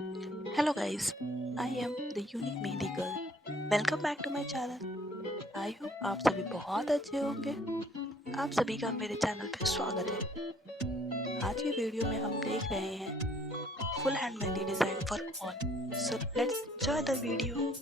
Hello guys, I am the unique mehndi girl. Welcome back to my channel. I hope आप सभी बहुत अच्छे होंगे। आप सभी का मेरे चैनल पे स्वागत है। आज की वीडियो में हम देख रहे हैं full hand mehndi design for all. So let's enjoy the video.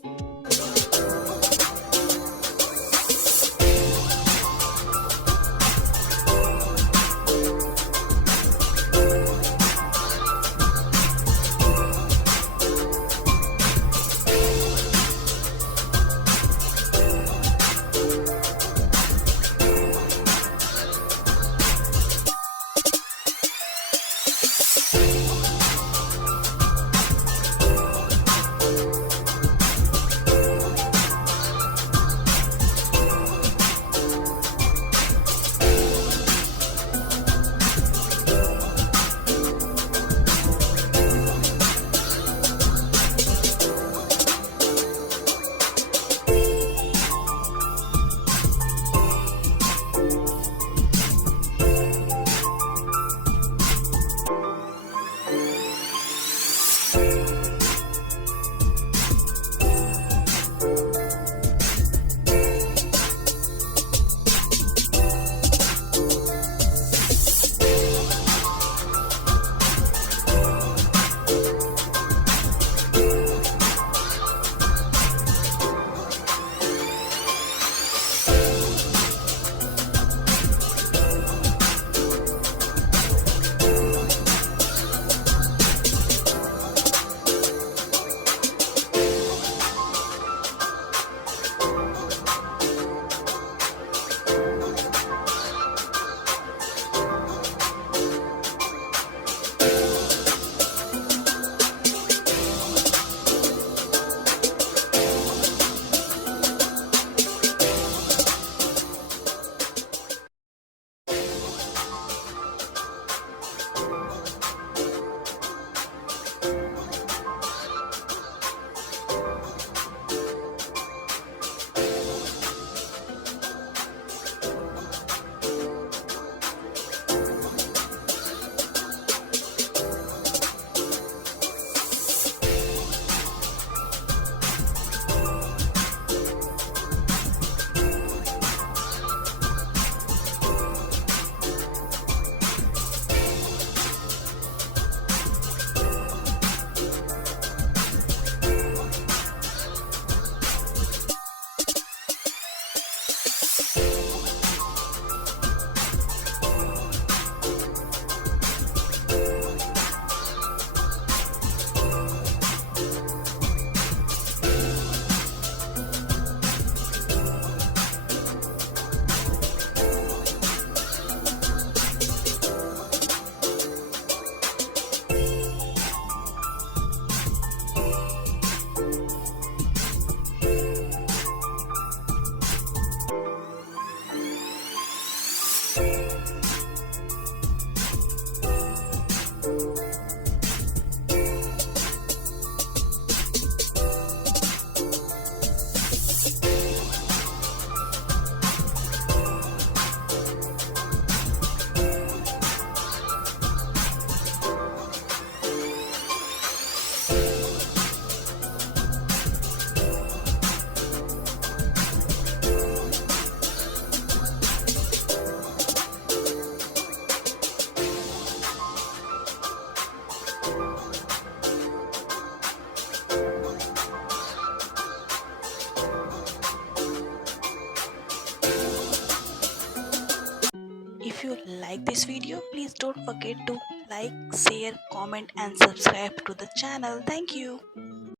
If you like this video, please don't forget to like, share, comment and subscribe to the channel. Thank you.